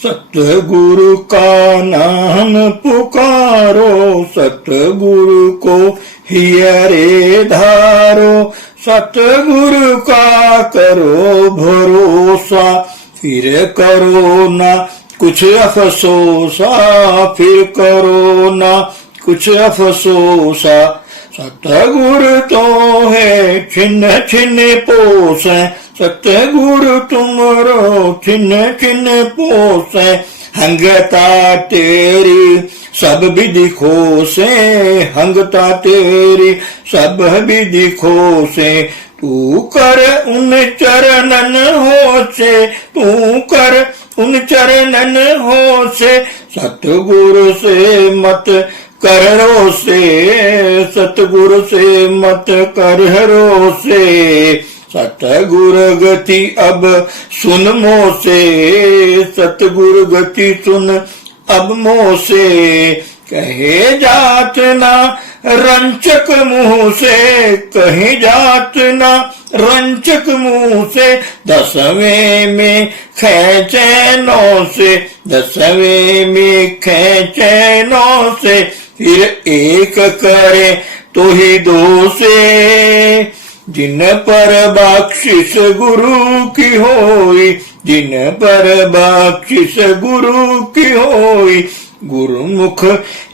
सतगुरु का नाम पुकारो, सतगुरु को हियरे धारो, सतगुरु का करो भरोसा, फिर करो ना कुछ अफसोसा, फिर करो ना कुछ अफसोसा। सतगुरु तो है छिन्न छिन्न पोसे, सतगुरु तुमरो छिन्न छिन्न पोसे। हंगता तेरी सब विधि खोसे, हंगता तेरी सब विधि खोसे। तू कर उन चरणन होसे, तू कर उन चरणन होसे। सतगुरु से मत कर रोसे, सतगुरु से मत कर रोसे। सतगुरु गति अब सुन मोसे, सतगुरु गति सुन अब मोसे। कहे जात ना रंचक मुंह से, कहे जात ना रंचक मुंह से। दसवें में खेचे नौ से, दसवें में खेचे नौ से। फिर एक करे तो ही दो से, जिन पर बख्शिश गुरु की होई, जिन पर बख्शिश गुरु की होई। गुरुमुख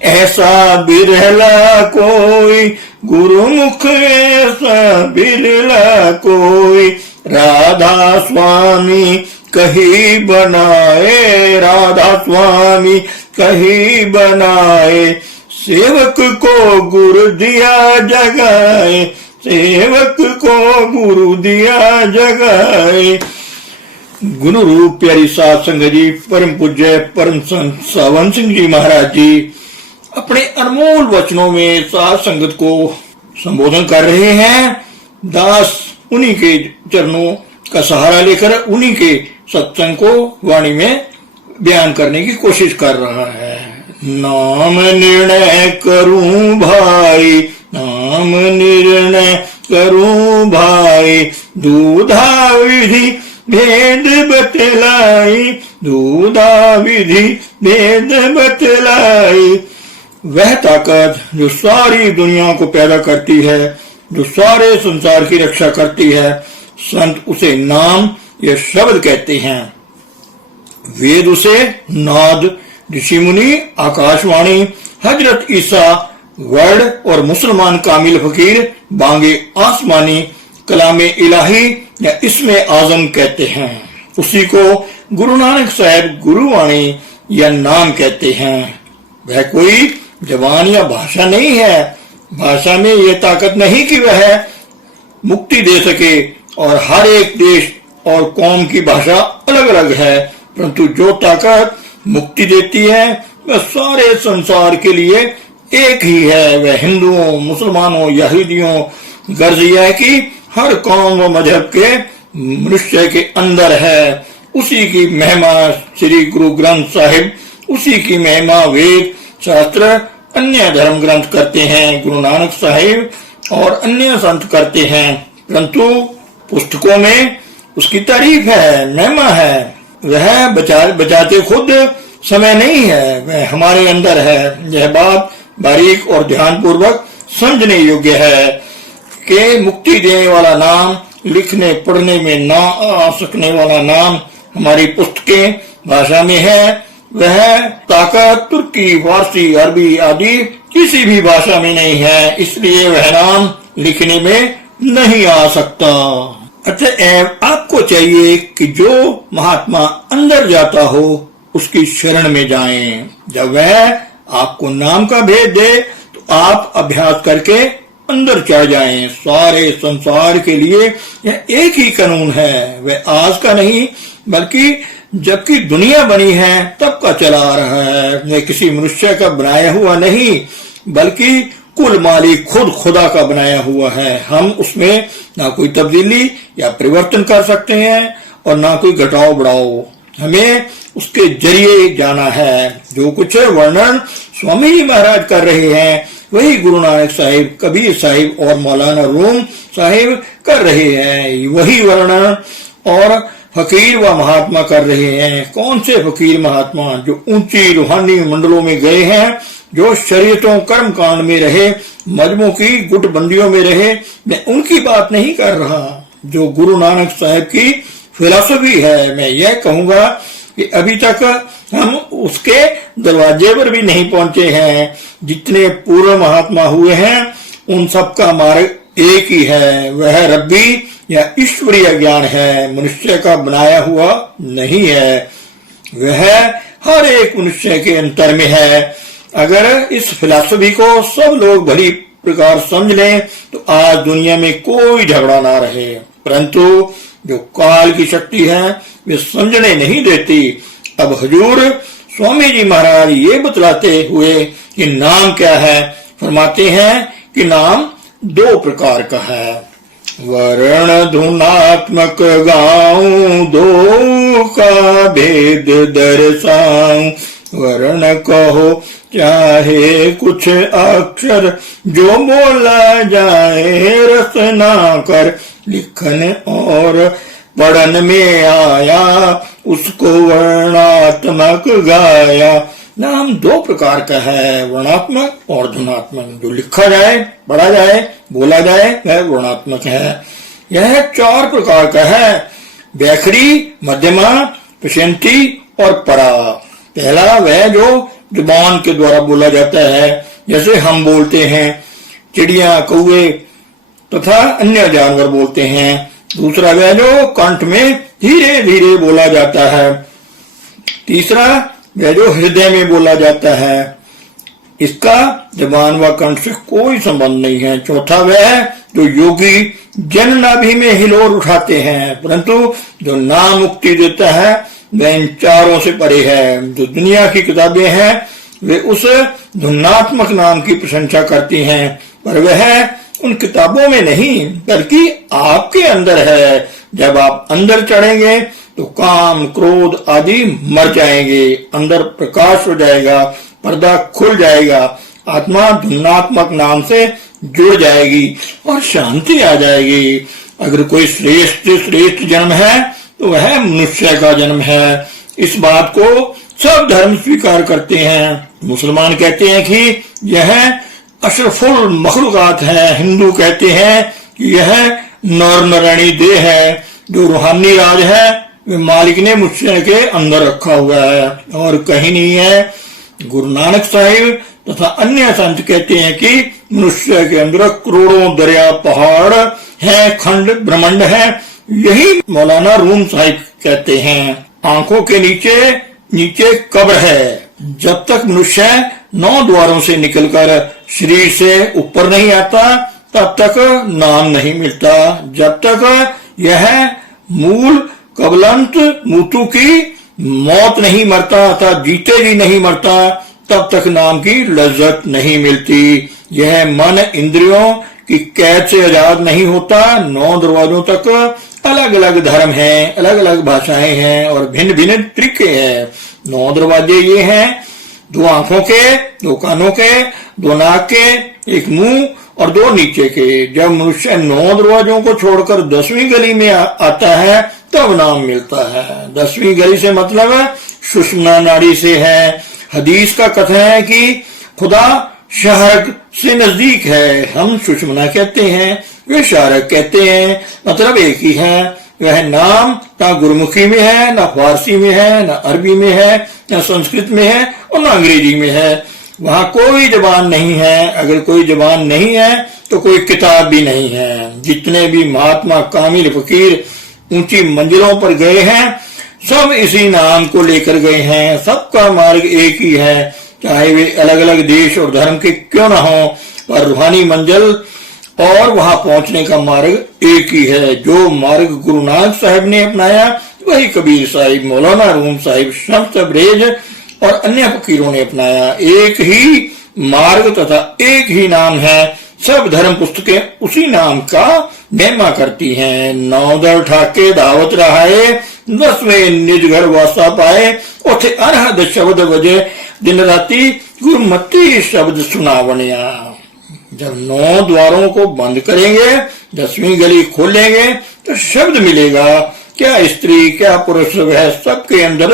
ऐसा बिरला कोई, गुरुमुख ऐसा बिरला कोई। राधा स्वामी कहीं बनाए, राधा स्वामी कहीं बनाए। सेवक को गुरु दिया जगाए, सेवक को गुरु दिया जगाए। गुरु रूप प्यारी साध संगत जी, परम पूज्य परम संत सावन सिंह जी महाराज जी अपने अनमोल वचनों में साध संगत को संबोधन कर रहे हैं। दास उन्हीं के चरणों का सहारा लेकर उन्हीं के सत्संग को वाणी में बयान करने की कोशिश कर रहा है। नाम निर्णय करूं भाई, नाम निर्णय करूं भाई। दूधा विधि भेद बतलाई, दूधा विधि भेद बतलाई। वह ताकत जो सारी दुनिया को पैदा करती है, जो सारे संसार की रक्षा करती है, संत उसे नाम ये शब्द कहते हैं। वेद उसे नाद, ऋषि मुनि आकाशवाणी, हजरत ईसा वर्ड और मुसलमान कामिल फकीर बांगे आसमानी कलामे इलाही या इसमें आजम कहते हैं। उसी को गुरु नानक साहब गुरुवाणी या नाम कहते हैं। वह कोई जबान या भाषा नहीं है। भाषा में यह ताकत नहीं कि वह मुक्ति दे सके, और हर एक देश और कौम की भाषा अलग अलग है, परंतु जो ताकत मुक्ति देती है वह सारे संसार के लिए एक ही है। वह हिंदुओं, मुसलमानों, यहूदियों, गर्ज यह है कि हर कौम व मजहब के मनुष्य के अंदर है। उसी की महिमा श्री गुरु ग्रंथ साहिब, उसी की महिमा वेद शास्त्र अन्य धर्म ग्रंथ करते हैं, गुरु नानक साहिब और अन्य संत करते हैं, परंतु पुस्तकों में उसकी तारीफ है, महिमा है। वह बचाते खुद समय नहीं है, वह हमारे अंदर है। यह बात बारीक और ध्यान पूर्वक समझने योग्य है कि मुक्ति देने वाला नाम, लिखने पढ़ने में ना आ सकने वाला नाम हमारी पुस्तकें भाषा में है। वह ताकत तुर्की, फारसी, अरबी आदि किसी भी भाषा में नहीं है, इसलिए वह नाम लिखने में नहीं आ सकता। अच्छा, आपको चाहिए कि जो महात्मा अंदर जाता हो उसकी शरण में जाएं। जब वह आपको नाम का भेद दे तो आप अभ्यास करके अंदर चढ़ जाएं। सारे संसार के लिए यह एक ही कानून है। वह आज का नहीं बल्कि जबकि दुनिया बनी है तब का चला आ रहा है। यह किसी मनुष्य का बनाया हुआ नहीं बल्कि कुल मालिक खुद खुदा का बनाया हुआ है। हम उसमें ना कोई तब्दीली या परिवर्तन कर सकते हैं और ना कोई घटाव बढ़ाओ। हमें उसके जरिए जाना है। जो कुछ वर्णन स्वामी जी महाराज कर रहे हैं वही गुरु नानक साहिब, कबीर साहिब और मौलाना रूम साहिब कर रहे हैं। वही वर्णन और फकीर व महात्मा कर रहे हैं। कौन से फकीर महात्मा? जो ऊंची रूहानी मंडलों में गए हैं, जो शरीयतों कर्म कांड में रहे, मजमों की गुटबंदियों में रहे, मैं उनकी बात नहीं कर रहा। जो गुरु नानक साहब की फिलॉसफी है, मैं यह कहूंगा कि अभी तक हम उसके दरवाजे पर भी नहीं पहुंचे हैं। जितने पूर्व महात्मा हुए हैं उन सब का मार्ग एक ही है, वह रब्बी या ईश्वरीय ज्ञान है, मनुष्य का बनाया हुआ नहीं है। वह हर एक मनुष्य के अंतर में है। अगर इस फिलॉसफी को सब लोग भली प्रकार समझ लें तो आज दुनिया में कोई झगड़ा ना रहे, परंतु जो काल की शक्ति है वे समझने नहीं देती। अब हजूर स्वामी जी महाराज ये बतलाते हुए कि नाम क्या है, फरमाते हैं कि नाम दो प्रकार का है। वर्ण धुनात्मक गाऊं, दो का भेद दर्शाऊं। वर्ण कहो चाहे कुछ अक्षर, जो बोला जाए रचना कर। लिखन और पढ़न में आया, उसको वर्णात्मक गाया। नाम दो प्रकार का है, वर्णात्मक और धुनात्मक। जो लिखा जाए, पढ़ा जाए, बोला जाए वह वर्णात्मक है। यह चार प्रकार का है, बैखरी, मध्यमा, प्रशंति और परा। पहला वह जो जुबान के द्वारा बोला जाता है, जैसे हम बोलते हैं, चिड़िया, कौवे तथा अन्य जानवर बोलते हैं। दूसरा वह जो कंठ में धीरे धीरे बोला जाता है। तीसरा वह जो हृदय में बोला जाता है, इसका जबान व कंठ से कोई संबंध नहीं है। चौथा वह जो योगी जन नाभि में हिलोर उठाते हैं, परंतु जो नाम मुक्ति देता है वह इन चारों से परे है। जो दुनिया की किताबें हैं वे उस धुनात्मक नाम की प्रशंसा करती हैं, पर वह उन किताबों में नहीं बल्कि आपके अंदर है। जब आप अंदर चढ़ेंगे तो काम, क्रोध आदि मर जाएंगे, अंदर प्रकाश हो जाएगा, पर्दा खुल जाएगा, आत्मा धुनात्मक नाम से जुड़ जाएगी और शांति आ जाएगी। अगर कोई श्रेष्ठ श्रेष्ठ जन्म है तो वह मनुष्य का जन्म है। इस बात को सब धर्म स्वीकार करते हैं। मुसलमान कहते हैं कि यह अशरफुल मखलूकात है, हिंदू कहते हैं कि यह नर नारायणी देह है। जो रूहानी राज है वे मालिक ने मनुष्य के अंदर रखा हुआ है और कहीं नहीं है। गुरु नानक साहिब तथा अन्य संत कहते हैं कि मनुष्य के अंदर करोड़ों दरिया, पहाड़ है, खंड ब्रह्मांड है। यही मौलाना रूम साहिब कहते हैं। आंखों के नीचे नीचे कब्र है। जब तक मनुष्य 9 द्वारों से निकलकर शरीर से ऊपर नहीं आता तब तक नाम नहीं मिलता। जब तक यह मूल कबलंत मूतु की मौत नहीं मरता अथा जीते जी नहीं मरता, तब तक नाम की लज्जत नहीं मिलती। यह मन इंद्रियों की कैद से आजाद नहीं होता। 9 दरवाजों तक अलग अलग धर्म हैं, अलग अलग भाषाएं हैं और भिन्न भिन्न तरीके हैं। 9 दरवाजे ये हैं, 2 आंखों के, 2 कानों के, 2 नाक के, 1 मुंह और 2 नीचे के। जब मनुष्य 9 दरवाजों को छोड़कर 10वीं गली में आता है तब नाम मिलता है। 10वीं गली से मतलब सुषुम्ना नाड़ी से है। हदीस का कथन है कि खुदा शाहरग से नजदीक है। हम सुषुम्ना कहते हैं, वे शाहरग कहते हैं, मतलब एक ही है। वह नाम ना गुरमुखी में है, ना फारसी में है, ना अरबी में है, ना संस्कृत में है और ना अंग्रेजी में है। वहां कोई जबान नहीं है। अगर कोई जबान नहीं है तो कोई किताब भी नहीं है। जितने भी महात्मा, कामिल, फकीर ऊंची मंजिलों पर गए हैं सब इसी नाम को लेकर गए हैं। सबका मार्ग एक ही है, चाहे वे अलग अलग देश और धर्म के क्यों ना हो, पर रूहानी मंजिल और वहां पहुंचने का मार्ग एक ही है। जो मार्ग गुरु नानक साहिब ने अपनाया वही कबीर साहिब, मौलाना रूम साहिब, शम्स तबरेज और अन्य फकीरों ने अपनाया। एक ही मार्ग तथा एक ही नाम है। सब धर्म पुस्तकें उसी नाम का महिमा करती हैं। 9 दर ठाके दावत रहाए, 10वें निज घर वासा पाए। उथे अरहद शब्द बजे, दिन राती गुरमती शब्द सुनावनिया। जब 9 द्वारों को बंद करेंगे, 10वीं गली खोलेंगे तो शब्द मिलेगा क्या स्त्री क्या पुरुष, वह सबके अंदर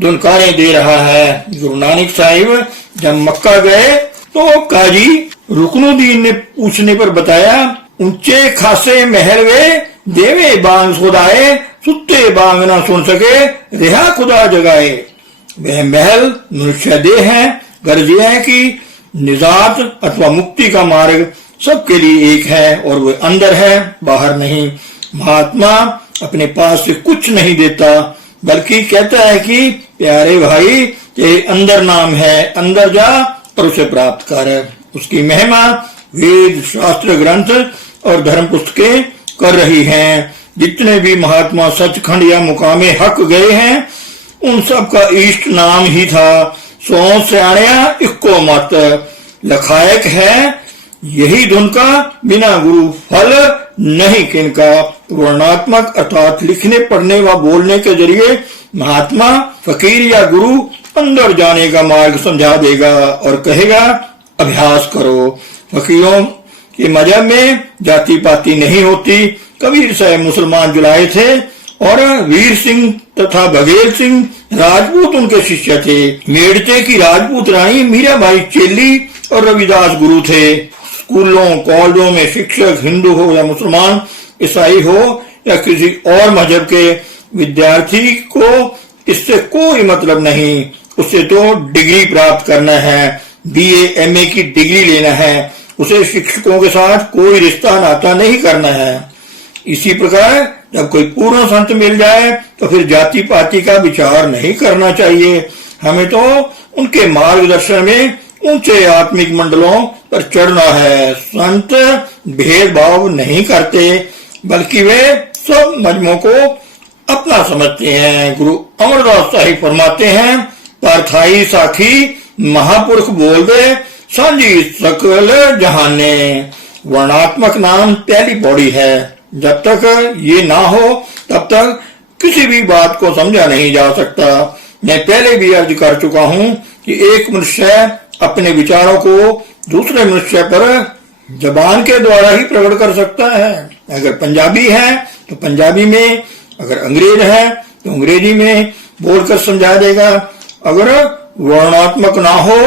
धुनकारें दे रहा है। गुरु नानक साहिब जब मक्का गए तो काजी रुकनुद्दीन ने पूछने पर बताया, ऊंचे खासे महल वे देवे बांग खुदाए, सुते बांग ना सुन सके रिहा खुदा जगाए। वह महल मनुष्य देह है। गर्ज यह है कि निजात अथवा मुक्ति का मार्ग सबके लिए एक है और वह अंदर है, बाहर नहीं। महात्मा अपने पास से कुछ नहीं देता, बल्कि कहता है कि प्यारे भाई ये अंदर नाम है, अंदर जा और उसे प्राप्त कर। उसकी महिमा वेद शास्त्र ग्रंथ और धर्म पुस्तकें कर रही हैं। जितने भी महात्मा सचखंड या मुकामे हक गए हैं उन सब का इष्ट नाम ही था। सौ सियाणिया इक्को मत, लखायक है यही धुन का, बिना गुरु फल नहीं किनका। वर्णात्मक अर्थात लिखने पढ़ने व बोलने के जरिए महात्मा फकीर या गुरु अंदर जाने का मार्ग समझा देगा और कहेगा अभ्यास करो। फकीरों के मजहब में जाति पाति नहीं होती। कबीर साहब मुसलमान जुलाए थे और वीर सिंह तथा बघेल सिंह राजपूत उनके शिष्य थे। मेड़ते की राजपूत रानी मीराबाई चेली और रविदास गुरु थे। स्कूलों कॉलेजों में शिक्षक हिंदू हो या मुसलमान, ईसाई हो या किसी और मजहब के विद्यार्थी को इससे कोई मतलब नहीं। उसे तो डिग्री प्राप्त करना है, बीए एमए की डिग्री लेना है। उसे शिक्षकों के साथ कोई रिश्ता नाता नहीं करना है। इसी प्रकार जब कोई पूर्ण संत मिल जाए तो फिर जाति पाति का विचार नहीं करना चाहिए। हमें तो उनके मार्गदर्शन में ऊंचे आत्मिक मंडलों पर चढ़ना है। संत भेदभाव नहीं करते, बल्कि वे सब मजमों को अपना समझते हैं। गुरु अमरदास साहिब फरमाते हैं, परथाई साखी महापुरुष बोल दे, सांझी सकल जहाने। वर्णात्मक नाम पहली पौड़ी है। जब तक ये ना हो तब तक किसी भी बात को समझा नहीं जा सकता। मैं पहले भी अर्ज कर चुका हूँ कि एक मनुष्य अपने विचारों को दूसरे मनुष्य पर जबान के द्वारा ही प्रकट कर सकता है। अगर पंजाबी है तो पंजाबी में, अगर अंग्रेज है तो अंग्रेजी में बोलकर समझा देगा। अगर वर्णात्मक ना हो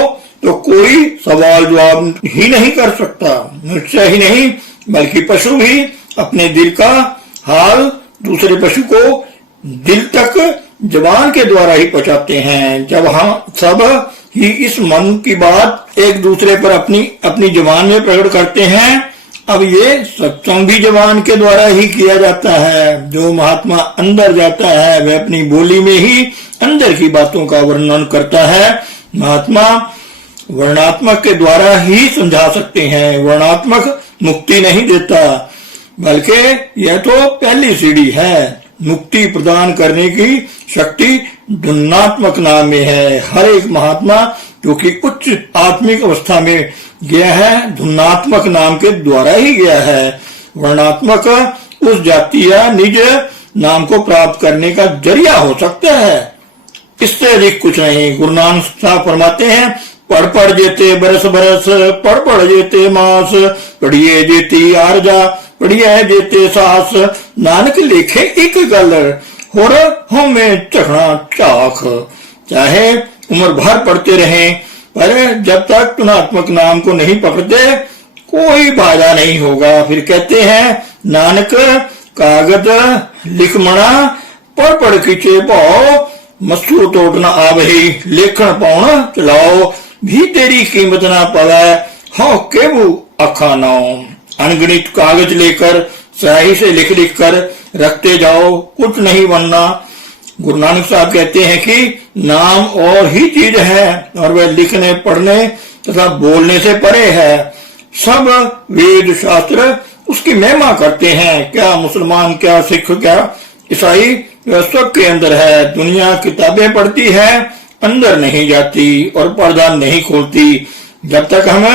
तो कोई सवाल जवाब ही नहीं कर सकता। मनुष्य ही नहीं बल्कि पशु भी अपने दिल का हाल दूसरे पशु को दिल तक जबान के द्वारा ही पहुंचाते हैं। जब हम सब ही इस मन की बात एक दूसरे पर अपनी जबान में प्रकट करते हैं, अब ये सत्संग भी जबान के द्वारा ही किया जाता है। जो महात्मा अंदर जाता है वह अपनी बोली में ही अंदर की बातों का वर्णन करता है। महात्मा वर्णात्मक के द्वारा ही समझा सकते हैं। वर्णात्मक मुक्ति नहीं देता, बल्कि यह तो पहली सीढ़ी है। मुक्ति प्रदान करने की शक्ति धुनात्मक नाम में है। हर एक महात्मा जो कि उच्च आत्मिक अवस्था में गया है धुनात्मक नाम के द्वारा ही गया है। वर्णात्मक उस जाति या निज नाम को प्राप्त करने का जरिया हो सकता है, इससे अधिक कुछ नहीं। गुरु नानक साहब फरमाते हैं, पढ़ पढ़ जेते बरस बरस, पढ़ पढ़ जेते मास, पढ़िए जेती आरजा, पढ़िए जेते सास। नानक लिखे एक गल होर हमें चढ़ना चाख। चाहे उम्र भर पढ़ते रहें, पर जब तक गुणात्मक नाम को नहीं पकड़ते कोई फायदा नहीं होगा। फिर कहते हैं, नानक कागज लिख मणा, पढ़ पढ़ खींचे पाओ, मसू तोड़ न आवही, लेखन पाउण चलाओ, भी तेरी कीमत ना पावे, हो केबू अखा नाओ। अनगिनत कागज लेकर स्याही से लिख लिख कर रखते जाओ, कुछ नहीं बनना। गुरु नानक साहब कहते हैं कि नाम और ही चीज है और वह लिखने पढ़ने तथा बोलने से परे है। सब वेद शास्त्र उसकी महिमा करते हैं। क्या मुसलमान, क्या सिख, क्या ईसाई, वह सबके अंदर है। दुनिया किताबें पढ़ती है, अंदर नहीं जाती और पर्दा नहीं खोलती। जब तक हम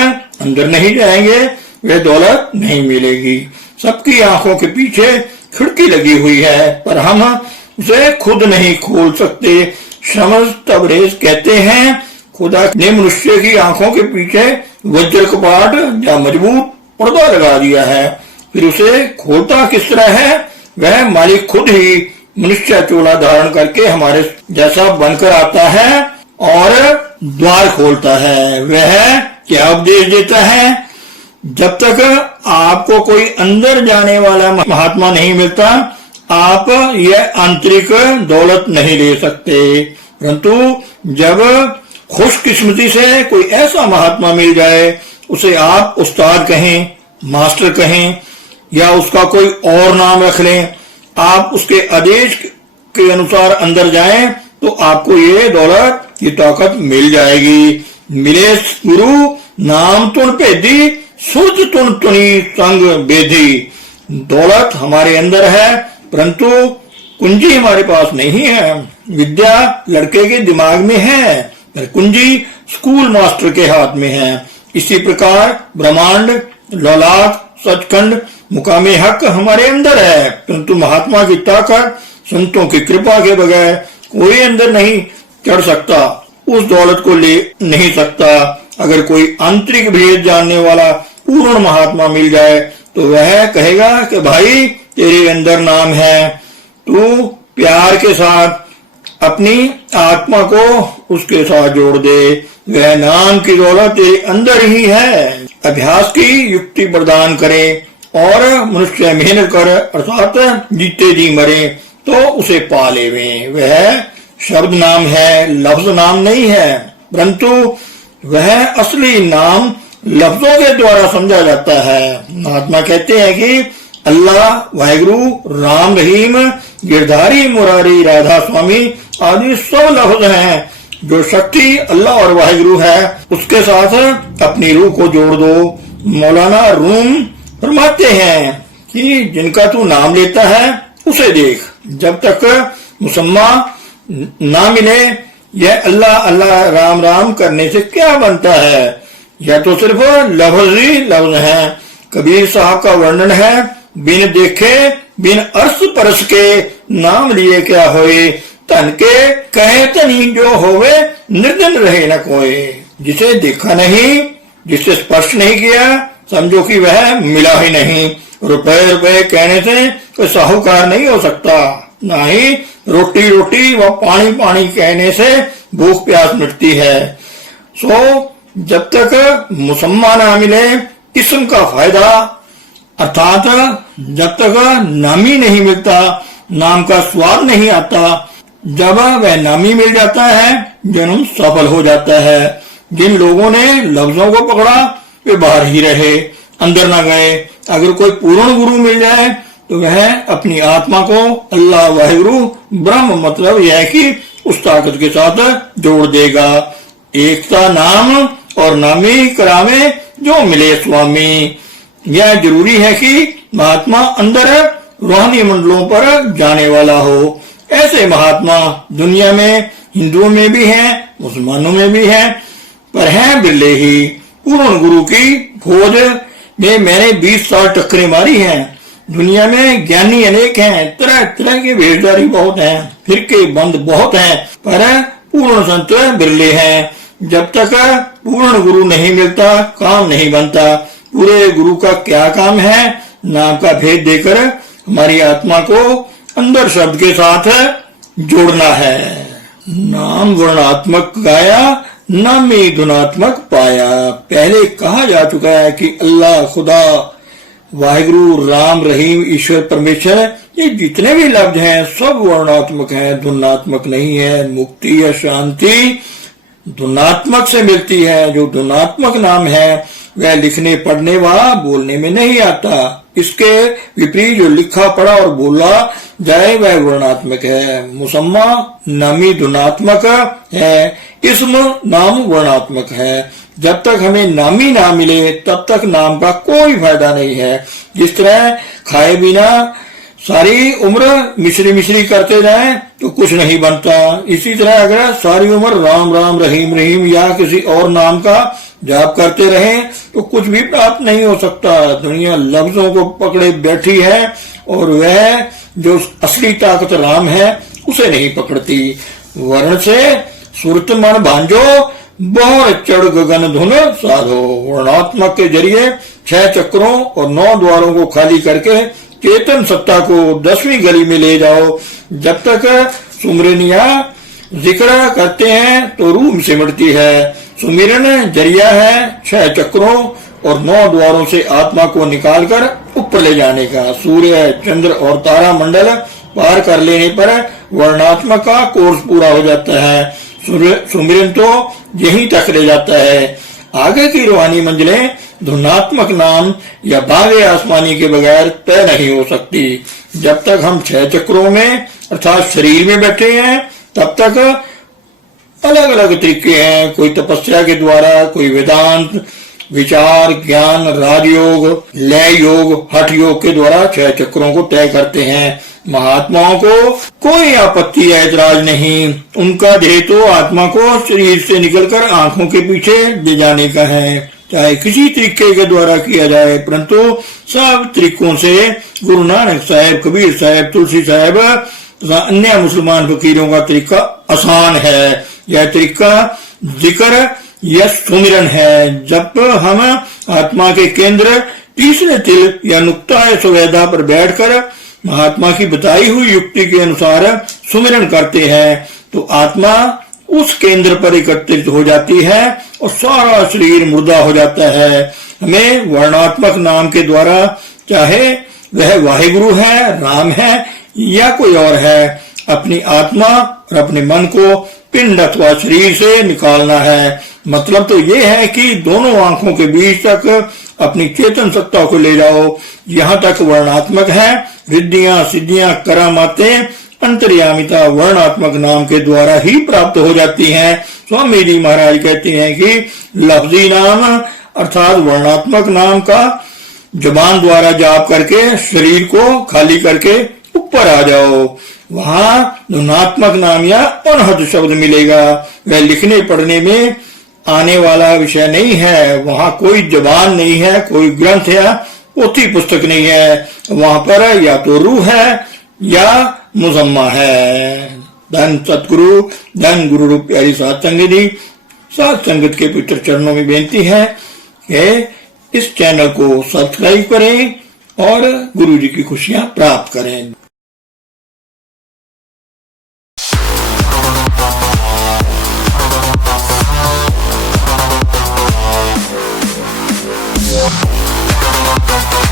अंदर नहीं जाएंगे वह दौलत नहीं मिलेगी। सबकी आंखों के पीछे खिड़की लगी हुई है, पर हम उसे खुद नहीं खोल सकते। शमस तबरेज कहते हैं, खुदा ने मनुष्य की आंखों के पीछे वज्र कपाट या मजबूत पर्दा लगा दिया है, फिर उसे खोलता किस तरह है वह मालिक खुद ही मनुष्य चोला धारण करके हमारे जैसा बनकर आता है और द्वार खोलता है। वह क्या उपदेश देता है? जब तक आपको कोई अंदर जाने वाला महात्मा नहीं मिलता, आप यह आंतरिक दौलत नहीं ले सकते। परंतु जब खुशकिस्मती से कोई ऐसा महात्मा मिल जाए, उसे आप उस्ताद कहें, मास्टर कहें या उसका कोई और नाम रख लें, आप उसके आदेश के अनुसार अंदर जाएं तो आपको ये दौलत, ये ताकत मिल जाएगी। मिले गुरु नाम तुन भेदी, सुध तुन तुनी संग बेदी। दौलत हमारे अंदर है, परंतु कुंजी हमारे पास नहीं है। विद्या लड़के के दिमाग में है, पर कुंजी स्कूल मास्टर के हाथ में है। इसी प्रकार ब्रह्मांड, लौलाक, सचखंड, मुकामे हक हमारे अंदर है, परंतु महात्मा की ताकत, संतों की कृपा के बगैर कोई अंदर नहीं चढ़ सकता, उस दौलत को ले नहीं सकता। अगर कोई आंतरिक भेद जानने वाला पूर्ण महात्मा मिल जाए तो वह कहेगा कि भाई तेरे अंदर नाम है, तू प्यार के साथ अपनी आत्मा को उसके साथ जोड़ दे, वह नाम की दौलत तेरे अंदर ही है। अभ्यास की युक्ति प्रदान करे और मनुष्य मेहनत कर अर्थात जीते जी मरे तो उसे पा लेवे। वह शब्द नाम है, लफ्ज नाम नहीं है, परंतु वह असली नाम लफ्जों के द्वारा समझा जाता है। महात्मा कहते हैं कि अल्लाह, वाहिगुरु, राम, रहीम, गिरधारी, मुरारी, राधा स्वामी आदि सब लफ्ज हैं। जो शक्ति अल्लाह और वाहिगुरु है, उसके साथ अपनी रूह को जोड़ दो। मौलाना रूम फरमाते हैं कि जिनका तू नाम लेता है उसे देख। जब तक मुसम्मा ना मिले, यह अल्लाह अल्लाह राम राम करने से क्या बनता है? यह तो सिर्फ लफ्ज ही लफ्ज है। कबीर साहब का वर्णन है, बिन देखे बिन अर्स परस के नाम लिए क्या होए, तन के कहे तनी जो होवे निर्धन रहे न कोई। जिसे देखा नहीं, जिसे स्पर्श नहीं किया, समझो कि वह मिला ही नहीं। रुपए रुपए कहने से कोई साहूकार नहीं हो सकता, ना ही रोटी रोटी व पानी पानी कहने से भूख प्यास मिटती है। सो जब तक मुसम्मा ना मिले, किस्म का फायदा अर्थात जब तक नामी नहीं मिलता, नाम का स्वाद नहीं आता। जब वह नामी मिल जाता है, जन्म सफल हो जाता है। जिन लोगों ने लफ्जों को पकड़ा वे बाहर ही रहे, अंदर न गए। अगर कोई पूर्ण गुरु मिल जाए तो वह अपनी आत्मा को अल्लाह, वाहिगुरु, ब्रह्म मतलब यह कि उस ताकत के साथ जोड़ देगा। एकता नाम और नामी करावे जो मिले स्वामी। यह जरूरी है कि महात्मा अंदर रूहानी मंडलों पर जाने वाला हो। ऐसे महात्मा दुनिया में हिंदुओं में भी हैं, मुसलमानों में भी हैं, पर हैं बिरले ही। पूर्ण गुरु की खोज में मैंने 20 साल टक्करें मारी हैं। दुनिया में ज्ञानी अनेक हैं, तरह तरह के वेशधारी बहुत हैं, फिरके बंद बहुत हैं, पर पूर्ण संत बिरले हैं। जब तक पूर्ण गुरु नहीं मिलता, काम नहीं बनता। पूरे गुरु का क्या काम है? नाम का भेद देकर हमारी आत्मा को अंदर शब्द के साथ जोड़ना है। नाम वर्णात्मक गाया, नामी गुणात्मक पाया। पहले कहा जा चुका है कि अल्लाह, खुदा, वाहिगुरु, राम, रहीम, ईश्वर, परमेश्वर, ये जितने भी लफ्ज हैं सब वर्णात्मक हैं, धुनात्मक नहीं है। मुक्ति या शांति धुनात्मक से मिलती है। जो धुनात्मक नाम है वह लिखने पढ़ने व बोलने में नहीं आता। इसके विपरीत जो लिखा पढ़ा और बोला जाए वह वर्णात्मक है। मुसम्मा नामी धुनात्मक है, इसम नाम वर्णात्मक है। जब तक हमें नामी ना मिले तब तक नाम का कोई फायदा नहीं है। जिस तरह खाए बिना सारी उम्र मिश्री मिश्री करते जाएं तो कुछ नहीं बनता, इसी तरह अगर सारी उम्र राम राम, रहीम रहीम या किसी और नाम का जाप करते रहें तो कुछ भी प्राप्त नहीं हो सकता। दुनिया लफ्जों को पकड़े बैठी है और वह जो असली ताकत राम है उसे नहीं पकड़ती। वर्ण से सुरत मन भांजो, बहुत चढ़ गगन धुन साधो। वर्णात्मक के जरिए 6 चक्रों और 9 द्वारों को खाली करके चेतन सत्ता को 10वीं गली में ले जाओ। जब तक सुमिरन या जिक्र करते हैं तो रूह सिमटती है। सुमिरन जरिया है 6 चक्रों और 9 द्वारों से आत्मा को निकालकर ऊपर ले जाने का। सूर्य, चंद्र और तारा मंडल पार कर लेने पर वर्णात्मक का कोर्स पूरा हो जाता है। सुमिरन तो यहीं तक ले जाता है। आगे की रूहानी मंजिलें धुनात्मक नाम या बागे आसमानी के बगैर तय नहीं हो सकती। जब तक हम 6 चक्रों में अर्थात शरीर में बैठे हैं तब तक अलग अलग तरीके हैं। कोई तपस्या के द्वारा, कोई वेदांत, विचार, ज्ञान, राजयोग, लय योग, हठ योग के द्वारा 6 चक्रों को तय करते हैं। महात्माओं को कोई आपत्ति या ऐतराज नहीं। उनका ध्येय तो आत्मा को शरीर से निकलकर आंखों के पीछे ले जाने का है, चाहे किसी तरीके के द्वारा किया जाए। परंतु सब तरीकों से गुरु नानक साहब, कबीर साहब, तुलसी साहब तथा अन्य मुसलमान फकीरों का तरीका आसान है। यह तरीका जिक्र या सुमिरन है। जब हम आत्मा के केंद्र तीसरे तिल या नुक्ता सुवेदा पर बैठकर महात्मा की बताई हुई युक्ति के अनुसार सुमिरन करते हैं तो आत्मा उस केंद्र पर एकत्रित हो जाती है और सारा शरीर मुर्दा हो जाता है। हमें वर्णात्मक नाम के द्वारा, चाहे वह वाहिगुरु है, राम है या कोई और है, अपनी आत्मा और अपने मन को पिंड अथवा शरीर से निकालना है। मतलब तो ये है कि दोनों आंखों के बीच तक अपनी चेतन सत्ता को ले जाओ। यहाँ तक वर्णात्मक है। रिद्धियां, सिद्धियां, करामातें, अंतर्यामिता वर्णात्मक नाम के द्वारा ही प्राप्त हो जाती हैं। स्वामी जी महाराज कहते हैं कि लफ्जी नाम अर्थात वर्णात्मक नाम का जुबान द्वारा जाप करके शरीर को खाली करके ऊपर आ जाओ। वहां धुनात्मक नाम या अनहद शब्द मिलेगा। वह लिखने पढ़ने में आने वाला विषय नहीं है। वहां कोई जबान नहीं है, कोई ग्रंथ या पोथी पुस्तक नहीं है। वहां पर या तो रूह है या मुजम्मा है। धन सतगुरु, धन गुरु रूप प्यारी साध संगत जी। साध संगत के पवित्र चरणों में बेनती है कि इस चैनल को सब्सक्राइब करें और गुरु जी की खुशियां प्राप्त करें। Yeah.